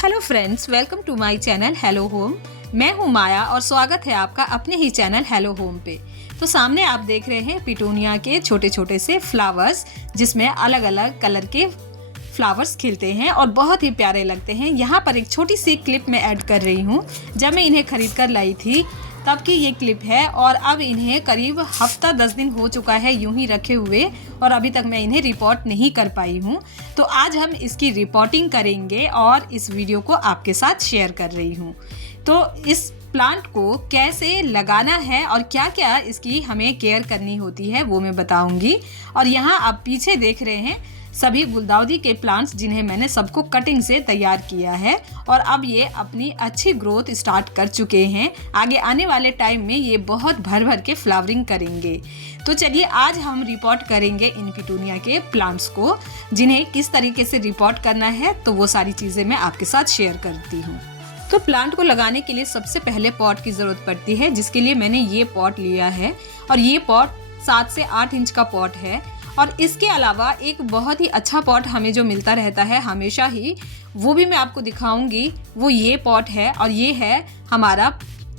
Hello friends, welcome to my channel hello home. मैं हूं माया और स्वागत है आपका अपने ही चैनल हेलो होम पे। तो सामने आप देख रहे हैं पिटूनिया के छोटे छोटे से फ्लावर्स, जिसमें अलग अलग कलर के फ्लावर्स खिलते हैं और बहुत ही प्यारे लगते हैं। यहाँ पर एक छोटी सी क्लिप मैं ऐड कर रही हूँ। जब मैं इन्हें खरीद कर लाई थी तब की ये क्लिप है और अब इन्हें करीब हफ्ता 10 दिन हो चुका है यूं ही रखे हुए और अभी तक मैं इन्हें रिपोर्ट नहीं कर पाई हूँ। तो आज हम इसकी रिपोर्टिंग करेंगे और इस वीडियो को आपके साथ शेयर कर रही हूँ। तो इस प्लांट को कैसे लगाना है और क्या क्या इसकी हमें केयर करनी होती है वो मैं बताऊंगी। और यहाँ आप पीछे देख रहे हैं सभी गुलदाउदी के प्लांट्स, जिन्हें मैंने सबको कटिंग से तैयार किया है और अब ये अपनी अच्छी ग्रोथ स्टार्ट कर चुके हैं। आगे आने वाले टाइम में ये बहुत भर भर के फ्लावरिंग करेंगे। तो चलिए आज हम रिपोर्ट करेंगे इन पिटूनिया के प्लांट्स को, जिन्हें किस तरीके से रिपोर्ट करना है तो वो सारी चीज़ें मैं आपके साथ शेयर करती हूँ। तो प्लांट को लगाने के लिए सबसे पहले पॉट की ज़रूरत पड़ती है, जिसके लिए मैंने ये पॉट लिया है और ये पॉट 7 से 8 इंच का पॉट है। और इसके अलावा एक बहुत ही अच्छा पॉट हमें जो मिलता रहता है हमेशा ही, वो भी मैं आपको दिखाऊंगी। वो ये पॉट है और ये है हमारा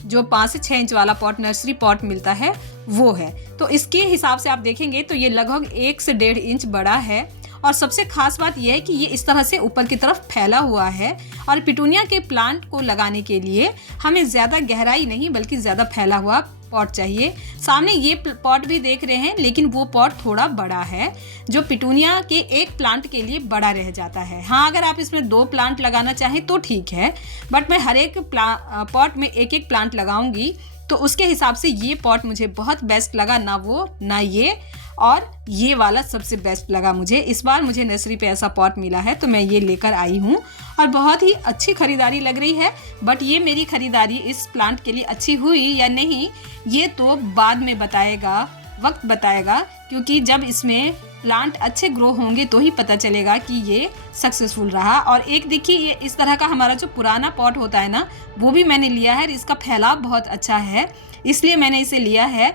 जो 5 से 6 इंच वाला पॉट नर्सरी पॉट मिलता है वो है। तो इसके हिसाब से आप देखेंगे तो ये लगभग 1 से 1.5 इंच बड़ा है। और सबसे खास बात यह है कि ये इस तरह से ऊपर की तरफ फैला हुआ है। और पिटूनिया के प्लांट को लगाने के लिए हमें ज़्यादा गहराई नहीं बल्कि ज़्यादा फैला हुआ पॉट चाहिए। सामने ये पॉट भी देख रहे हैं, लेकिन वो पॉट थोड़ा बड़ा है जो पिटूनिया के एक प्लांट के लिए बड़ा रह जाता है। हाँ, अगर आप इसमें 2 प्लांट लगाना चाहें तो ठीक है, बट मैं हर एक पॉट में एक एक प्लांट लगाऊंगी। तो उसके हिसाब से ये पॉट मुझे बहुत बेस्ट लगा, ना वो ना ये, और ये वाला सबसे बेस्ट लगा मुझे। इस बार मुझे नर्सरी पे ऐसा पॉट मिला है तो मैं ये लेकर आई हूँ और बहुत ही अच्छी खरीदारी लग रही है। बट ये मेरी खरीदारी इस प्लांट के लिए अच्छी हुई या नहीं ये तो बाद में बताएगा, वक्त बताएगा, क्योंकि जब इसमें प्लांट अच्छे ग्रो होंगे तो ही पता चलेगा कि ये सक्सेसफुल रहा। और एक देखिए, ये इस तरह का हमारा जो पुराना पॉट होता है ना, वो भी मैंने लिया है। इसका फैलाव बहुत अच्छा है, इसलिए मैंने इसे लिया है।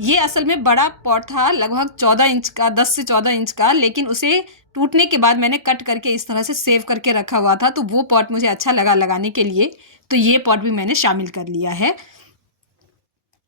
ये असल में बड़ा पॉट था, लगभग 14 इंच का, 10 से 14 इंच का, लेकिन उसे टूटने के बाद मैंने कट करके इस तरह से सेव करके रखा हुआ था। तो वो पॉट मुझे अच्छा लगा लगाने के लिए, तो ये पॉट भी मैंने शामिल कर लिया है।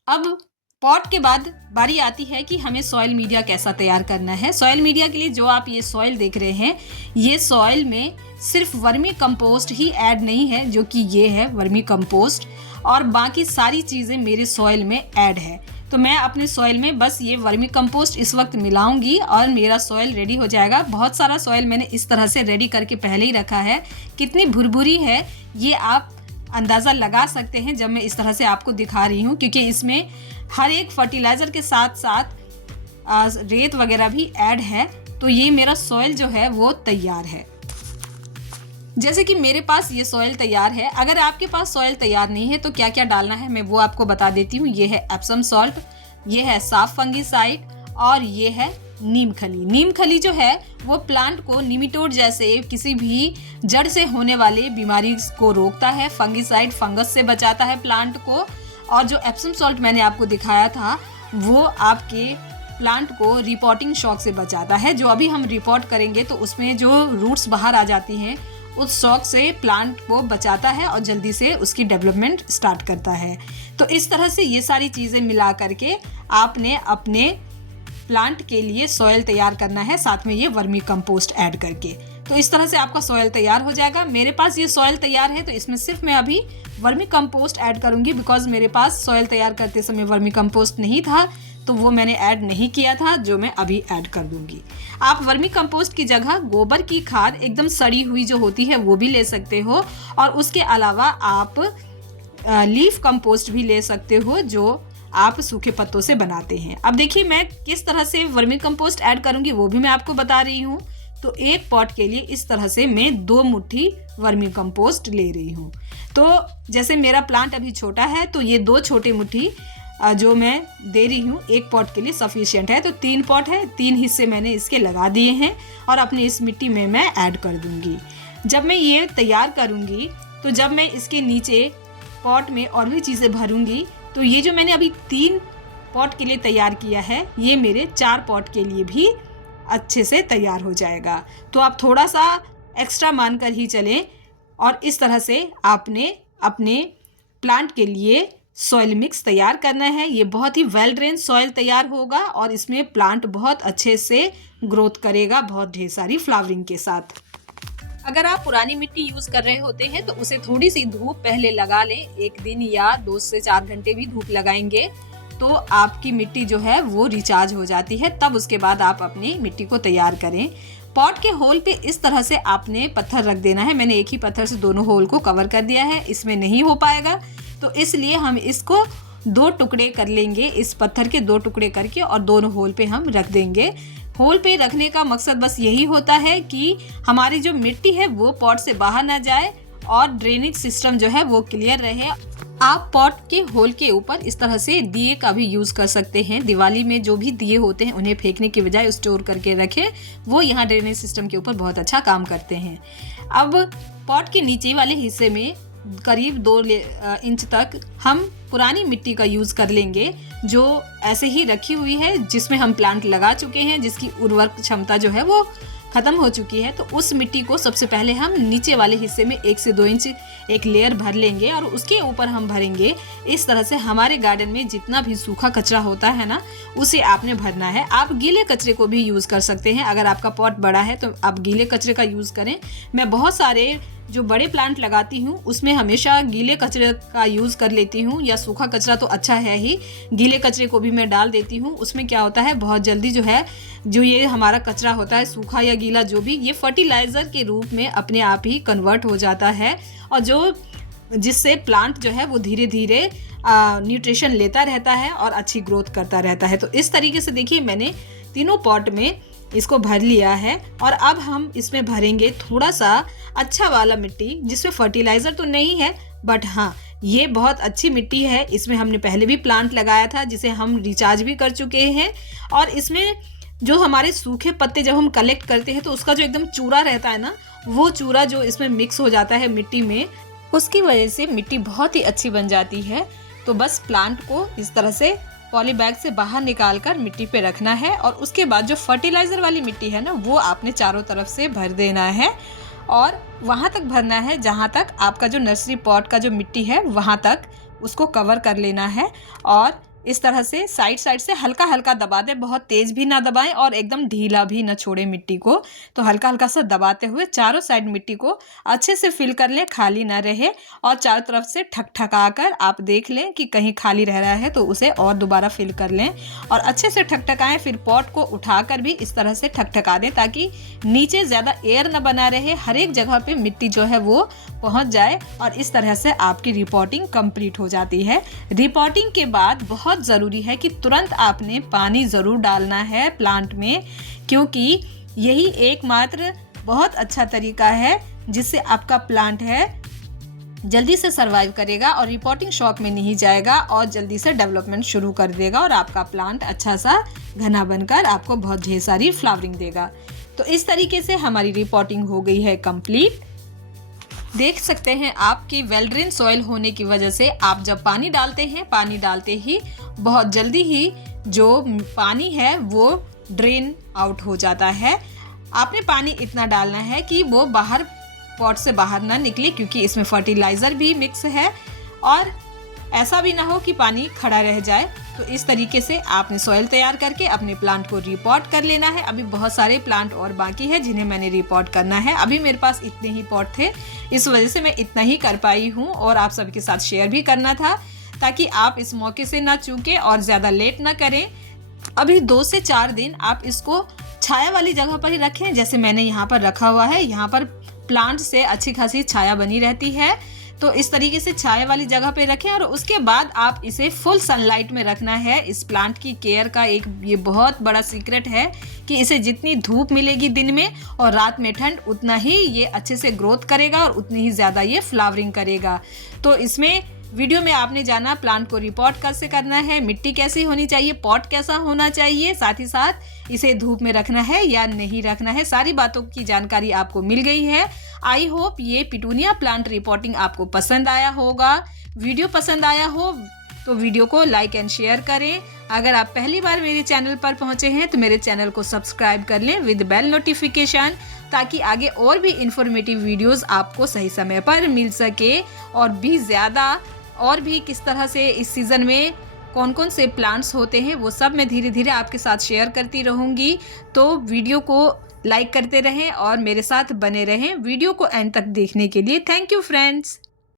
अब पॉट के बाद बारी आती है कि हमें सॉइल मीडिया कैसा तैयार करना है। सॉइल मीडिया के लिए जो आप ये सॉइल देख रहे हैं, ये सॉइल में सिर्फ वर्मी कंपोस्ट ही ऐड नहीं है, जो कि ये है वर्मी कंपोस्ट, और बाकी सारी चीज़ें मेरे सॉइल में ऐड है। तो मैं अपने सॉइल में बस ये वर्मी कंपोस्ट इस वक्त मिलाऊंगी और मेरा सॉइल रेडी हो जाएगा। बहुत सारा सॉइल मैंने इस तरह से रेडी करके पहले ही रखा है। कितनी भुरभुरी है ये आप अंदाज़ा लगा सकते हैं जब मैं इस तरह से आपको दिखा रही हूँ, क्योंकि इसमें हर एक फर्टिलाइज़र के साथ साथ रेत वगैरह भी ऐड है। तो ये मेरा सॉइल जो है वो तैयार है। जैसे कि मेरे पास ये सॉइल तैयार है। अगर आपके पास सॉइल तैयार नहीं है तो क्या क्या डालना है मैं वो आपको बता देती हूँ। ये है एप्सम सॉल्ट, ये है साफ फंगीसाइड और ये है नीम खली। नीम खली जो है वो प्लांट को निमिटोड जैसे किसी भी जड़ से होने वाले बीमारी को रोकता है। फंगीसाइड फंगस से बचाता है प्लांट को। और जो एप्सम सॉल्ट मैंने आपको दिखाया था वो आपके प्लांट को रिपोर्टिंग शॉक से बचाता है। जो अभी हम रिपोर्ट करेंगे तो उसमें जो रूट्स बाहर आ जाती हैं, उस शॉक से प्लांट को बचाता है और जल्दी से उसकी डेवलपमेंट स्टार्ट करता है। तो इस तरह से ये सारी चीज़ें मिला करके आपने अपने प्लांट के लिए सॉइल तैयार करना है, साथ में ये वर्मी कंपोस्ट ऐड करके। तो इस तरह से आपका सॉइल तैयार हो जाएगा। मेरे पास ये सॉइल तैयार है तो इसमें सिर्फ मैं अभी वर्मी कंपोस्ट ऐड करूँगी, बिकॉज मेरे पास सॉइल तैयार करते समय वर्मी कंपोस्ट नहीं था तो वो मैंने ऐड नहीं किया था, जो मैं अभी ऐड कर दूंगी। आप वर्मी कंपोस्ट की जगह गोबर की खाद एकदम सड़ी हुई जो होती है वो भी ले सकते हो, और उसके अलावा आप लीफ कंपोस्ट भी ले सकते हो जो आप सूखे पत्तों से बनाते हैं। अब देखिए मैं किस तरह से वर्मी कंपोस्ट ऐड करूंगी वो भी मैं आपको बता रही हूँ। तो एक पॉट के लिए इस तरह से मैं 2 मुट्ठी वर्मी कंपोस्ट ले रही हूँ। तो जैसे मेरा प्लांट अभी छोटा है तो ये 2 छोटी मुट्ठी जो मैं दे रही हूँ एक पॉट के लिए सफिशिएंट है। तो 3 पॉट है, 3 हिस्से मैंने इसके लगा दिए हैं और अपनी इस मिट्टी में मैं ऐड कर दूंगी। जब मैं ये तैयार करूँगी तो जब मैं इसके नीचे पॉट में और भी चीज़ें भरूँगी तो ये जो मैंने अभी 3 पॉट के लिए तैयार किया है ये मेरे 4 पॉट के लिए भी अच्छे से तैयार हो जाएगा। तो आप थोड़ा सा एक्स्ट्रा मानकर ही चलें और इस तरह से आपने अपने प्लांट के लिए सॉइल मिक्स तैयार करना है। ये बहुत ही वेल ड्रेन सॉइल तैयार होगा और इसमें प्लांट बहुत अच्छे से ग्रोथ करेगा, बहुत ढेर सारी फ्लावरिंग के साथ। अगर आप पुरानी मिट्टी यूज़ कर रहे होते हैं तो उसे थोड़ी सी धूप पहले लगा लें। 1 दिन या 2 से 4 घंटे भी धूप लगाएंगे तो आपकी मिट्टी जो है वो रिचार्ज हो जाती है। तब उसके बाद आप अपनी मिट्टी को तैयार करें। पॉट के होल पे इस तरह से आपने पत्थर रख देना है। मैंने एक ही पत्थर से दोनों होल को कवर कर दिया है। इसमें नहीं हो पाएगा तो इसलिए हम इसको 2 टुकड़े कर लेंगे। इस पत्थर के 2 टुकड़े करके और दोनों होल पे हम रख देंगे। होल पे रखने का मकसद बस यही होता है कि हमारी जो मिट्टी है वो पॉट से बाहर ना जाए और ड्रेनेज सिस्टम जो है वो क्लियर रहे। आप पॉट के होल के ऊपर इस तरह से दिए का भी यूज़ कर सकते हैं। दिवाली में जो भी दिए होते हैं उन्हें फेंकने की बजाय स्टोर करके रखें, वो यहाँ ड्रेनेज सिस्टम के ऊपर बहुत अच्छा काम करते हैं। अब पॉट के नीचे वाले हिस्से में करीब 2 इंच तक हम पुरानी मिट्टी का यूज़ कर लेंगे, जो ऐसे ही रखी हुई है, जिसमें हम प्लांट लगा चुके हैं, जिसकी उर्वरक क्षमता जो है वो ख़त्म हो चुकी है। तो उस मिट्टी को सबसे पहले हम नीचे वाले हिस्से में 1 से 2 इंच एक लेयर भर लेंगे और उसके ऊपर हम भरेंगे। इस तरह से हमारे गार्डन में जितना भी सूखा कचरा होता है ना, उसे आपने भरना है। आप गीले कचरे को भी यूज़ कर सकते हैं। अगर आपका पॉट बड़ा है तो आप गीले कचरे का यूज़ करें। मैं बहुत सारे जो बड़े प्लांट लगाती हूँ उसमें हमेशा गीले कचरे का यूज़ कर लेती हूँ, या सूखा कचरा तो अच्छा है ही, गीले कचरे को भी मैं डाल देती हूँ। उसमें क्या होता है, बहुत जल्दी जो है जो ये हमारा कचरा होता है, सूखा या गीला जो भी, ये फर्टिलाइज़र के रूप में अपने आप ही कन्वर्ट हो जाता है और जिससे प्लांट जो है वो धीरे धीरे न्यूट्रिशन लेता रहता है और अच्छी ग्रोथ करता रहता है। तो इस तरीके से देखिए मैंने तीनों पॉट में इसको भर लिया है और अब हम इसमें भरेंगे थोड़ा सा अच्छा वाला मिट्टी, जिसमें फर्टिलाइज़र तो नहीं है बट हाँ ये बहुत अच्छी मिट्टी है। इसमें हमने पहले भी प्लांट लगाया था जिसे हम रिचार्ज भी कर चुके हैं, और इसमें जो हमारे सूखे पत्ते जब हम कलेक्ट करते हैं तो उसका जो एकदम चूरा रहता है ना, वो चूरा जो इसमें मिक्स हो जाता है मिट्टी में, उसकी वजह से मिट्टी बहुत ही अच्छी बन जाती है। तो बस प्लांट को इस तरह से पॉली बैग से बाहर निकाल कर मिट्टी पे रखना है और उसके बाद जो फर्टिलाइज़र वाली मिट्टी है ना, वो आपने चारों तरफ से भर देना है और वहाँ तक भरना है जहाँ तक आपका जो नर्सरी पॉट का जो मिट्टी है वहाँ तक उसको कवर कर लेना है। और इस तरह से साइड से हल्का हल्का दबा दें, बहुत तेज़ भी ना दबाएं और एकदम ढीला भी ना छोड़ें मिट्टी को। तो हल्का हल्का सा दबाते हुए चारों साइड मिट्टी को अच्छे से फिल कर लें, खाली ना रहे। और चारों तरफ से ठकठका कर आप देख लें कि कहीं खाली रह रहा है तो उसे और दोबारा फिल कर लें और अच्छे से ठकठकाएं। फिर पॉट को उठाकर भी इस तरह से ठकठका दें ताकि नीचे ज़्यादा एयर न बना रहे, हर एक जगह पे मिट्टी जो है वो पहुंच जाए। और इस तरह से आपकी रिपोर्टिंग कंप्लीट हो जाती है। रिपोर्टिंग के बाद बहुत ज़रूरी है कि तुरंत आपने पानी ज़रूर डालना है प्लांट में, क्योंकि यही एकमात्र बहुत अच्छा तरीका है जिससे आपका प्लांट है जल्दी से सरवाइव करेगा और रिपोर्टिंग शॉक में नहीं जाएगा और जल्दी से डेवलपमेंट शुरू कर देगा और आपका प्लांट अच्छा सा घना बनकर आपको बहुत ढेर सारी फ्लावरिंग देगा। तो इस तरीके से हमारी रिपोर्टिंग हो गई है कंप्लीट। देख सकते हैं आपकी वेल ड्रेन सॉइल होने की वजह से आप जब पानी डालते हैं, पानी डालते ही बहुत जल्दी ही जो पानी है वो ड्रेन आउट हो जाता है। आपने पानी इतना डालना है कि वो बाहर पॉट से बाहर ना निकले, क्योंकि इसमें फर्टिलाइज़र भी मिक्स है और ऐसा भी ना हो कि पानी खड़ा रह जाए। तो इस तरीके से आपने सॉइल तैयार करके अपने प्लांट को रिपोर्ट कर लेना है। अभी बहुत सारे प्लांट और बाकी है जिन्हें मैंने रिपोर्ट करना है। अभी मेरे पास इतने ही पॉट थे, इस वजह से मैं इतना ही कर पाई हूँ और आप सबके साथ शेयर भी करना था ताकि आप इस मौके से ना चूकें और ज़्यादा लेट ना करें। अभी 2 से 4 दिन आप इसको छाया वाली जगह पर ही रखें, जैसे मैंने यहाँ पर रखा हुआ है। यहाँ पर प्लांट से अच्छी खासी छाया बनी रहती है, तो इस तरीके से छाया वाली जगह पे रखें और उसके बाद आप इसे फुल सनलाइट में रखना है। इस प्लांट की केयर का एक ये बहुत बड़ा सीक्रेट है कि इसे जितनी धूप मिलेगी दिन में और रात में ठंड, उतना ही ये अच्छे से ग्रोथ करेगा और उतनी ही ज़्यादा ये फ्लावरिंग करेगा। तो इसमें वीडियो में आपने जाना प्लांट को रिपोर्ट कैसे करना है, मिट्टी कैसी होनी चाहिए, पॉट कैसा होना चाहिए, साथ ही साथ इसे धूप में रखना है या नहीं रखना है, सारी बातों की जानकारी आपको मिल गई है। आई होप ये पिटूनिया प्लांट रिपोर्टिंग आपको पसंद आया होगा। वीडियो पसंद आया हो तो वीडियो को लाइक एंड शेयर करें। अगर आप पहली बार मेरे चैनल पर पहुंचे हैं तो मेरे चैनल को सब्सक्राइब कर लें विद बेल नोटिफिकेशन, ताकि आगे और भी इंफॉर्मेटिव वीडियोस आपको सही समय पर मिल सके। और भी ज़्यादा और भी किस तरह से इस सीज़न में कौन कौन से प्लांट्स होते हैं वो सब मैं धीरे धीरे आपके साथ शेयर करती रहूँगी। तो वीडियो को लाइक करते रहें और मेरे साथ बने रहें। वीडियो को एंड तक देखने के लिए थैंक यू फ्रेंड्स।